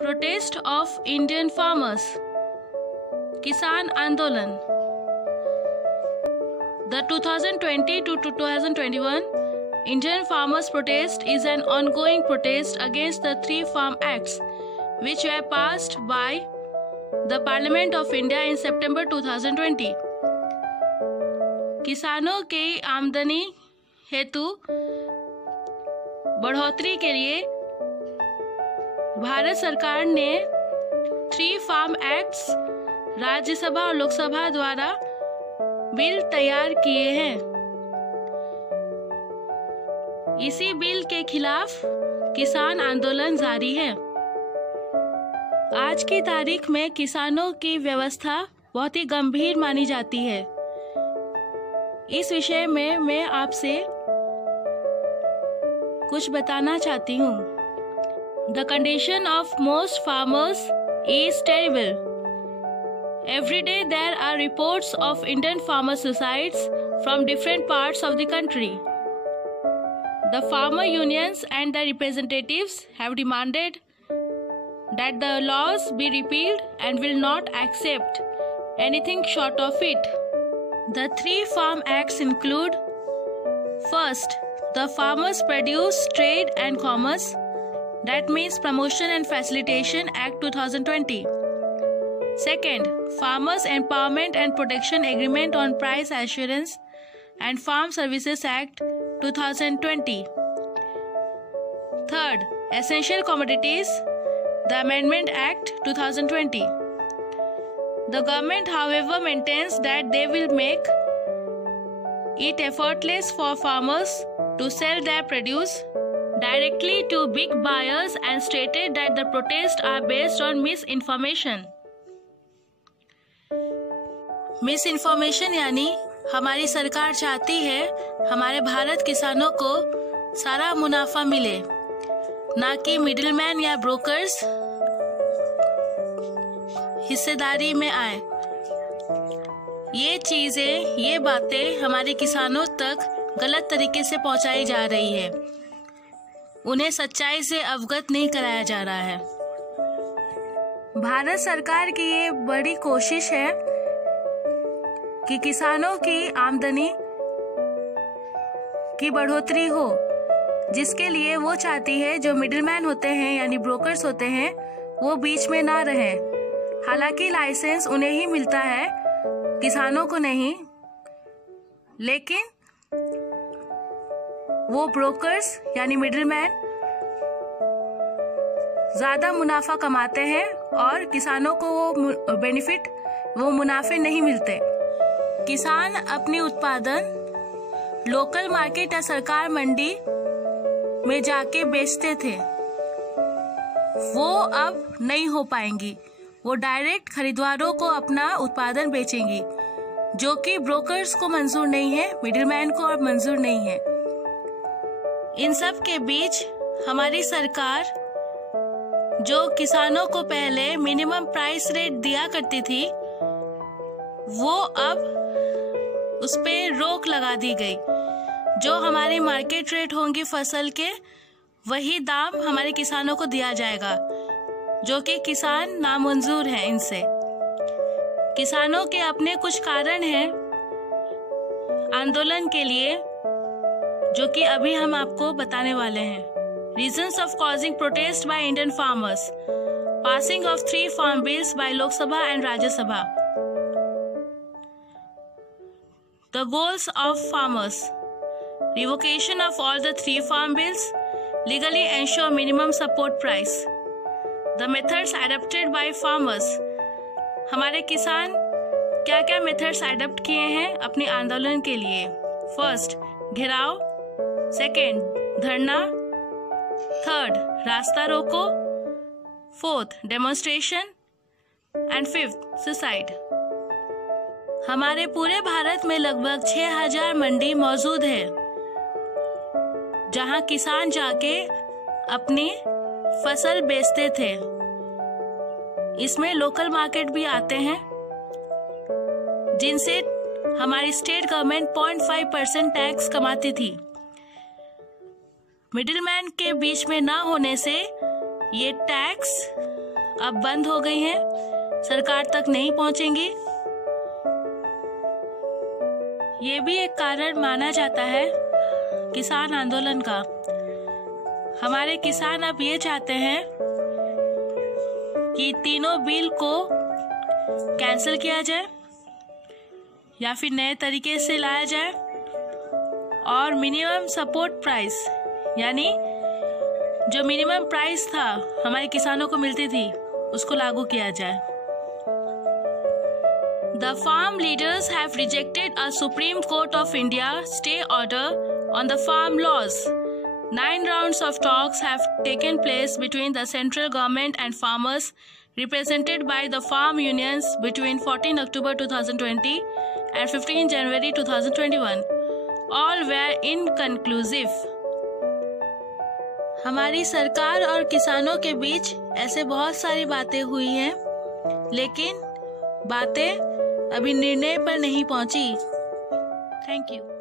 Protest of Indian farmers. Kisan Andolan. The 2020 to 2021 Indian farmers' protest is an ongoing protest against the three Farm Acts, which were passed by the Parliament of India in September 2020. किसानों के आमदनी हेतु बढ़ोतरी के लिए भारत सरकार ने 3 farm acts Rajya Sabha और लोकसभा द्वारा बिल तैयार किए हैं। इसी बिल के खिलाफ किसान आंदोलन जारी है। आज की तारीख में किसानों की व्यवस्था बहुत ही गंभीर मानी जाती है। इस विषय में मैं आपसे कुछ बताना चाहती हूँ। The condition of most farmers is terrible. Every day there are reports of Indian farmer suicides from different parts of the country. The farmer unions and their representatives have demanded that the laws be repealed and will not accept anything short of it. The 3 Farm Acts include: first, the Farmers Produce Trade and Commerce, that means Promotion and Facilitation Act 2020. Second, Farmers Empowerment and Protection Agreement on Price Assurance and Farm Services Act 2020. Third, Essential Commodities, the Amendment Act 2020. The government, however, maintains that they will make it effortless for farmers to sell their produce directly to big buyers and stated that the protests are based on misinformation. Misinformation यानी हमारी सरकार चाहती है हमारे भारत किसानों को सारा मुनाफा मिले, ना कि मिडिलमैन या ब्रोकर्स हिस्सेदारी में आए। ये बातें हमारे किसानों तक गलत तरीके से पहुंचाई जा रही है। उन्हें सच्चाई से अवगत नहीं कराया जा रहा है। भारत सरकार की ये बड़ी कोशिश है कि किसानों की आमदनी की बढ़ोतरी हो, जिसके लिए वो चाहती है जो मिडिलमैन होते हैं यानी ब्रोकर्स होते हैं वो बीच में ना रहें। हालांकि लाइसेंस उन्हें ही मिलता है, किसानों को नहीं, लेकिन वो ब्रोकर्स यानी मिडिलमैन ज्यादा मुनाफा कमाते हैं और किसानों को वो मुनाफे नहीं मिलते। किसान अपनी उत्पादन लोकल मार्केट या सरकार मंडी में जाके बेचते थे, वो अब नहीं हो पाएंगी। वो डायरेक्ट खरीदारों को अपना उत्पादन बेचेंगी, जो कि ब्रोकर्स को मंजूर नहीं है, मिडिलमैन को अब मंजूर नहीं है। इन सब के बीच हमारी सरकार जो किसानों को पहले मिनिमम प्राइस रेट दिया करती थी, वो अब उस पे रोक लगा दी गई। जो हमारी मार्केट रेट होंगी फसल के, वही दाम हमारे किसानों को दिया जाएगा, जो कि किसान नामंजूर हैं इनसे। किसानों के अपने कुछ कारण हैं आंदोलन के लिए, जो कि अभी हम आपको बताने वाले हैं। Reasons of causing protest by Indian farmers, passing of 3 farm bills by Lok Sabha and Rajya Sabha. The goals of farmers: revocation of all the 3 farm bills, legally ensure minimum support price. The methods adopted by farmers. हमारे किसान क्या क्या methods adapt किए हैं अपने आंदोलन के लिए? फर्स्ट, घेराव। सेकेंड, धरना। थर्ड, रास्ता रोको। Fourth, demonstration. And fifth, suicide. हमारे पूरे भारत में लगभग 6000 मंडी मौजूद है, जहां किसान जाके अपनी फसल बेचते थे। इसमें लोकल मार्केट भी आते हैं, जिनसे हमारी स्टेट गवर्नमेंट 0.5% टैक्स कमाती थी। मिडिलमैन के बीच में ना होने से ये टैक्स अब बंद हो गई हैं, सरकार तक नहीं पहुंचेंगी। ये भी एक कारण माना जाता है किसान आंदोलन का। हमारे किसान अब ये चाहते हैं कि तीनों बिल को कैंसिल किया जाए या फिर नए तरीके से लाया जाए और मिनिमम सपोर्ट प्राइस यानी जो मिनिमम प्राइस था हमारे किसानों को मिलती थी उसको लागू किया जाए। The farm leaders have rejected a Supreme Court of India stay order on the farm laws. 9 rounds of talks have taken place between the central government and farmers represented by the farm unions between 14 October 2020 and 15 January 2021. All were inconclusive. हमारी सरकार और किसानों के बीच ऐसे बहुत सारी बातें हुई हैं, लेकिन बातें अभी निर्णय पर नहीं पहुंची। Thank you.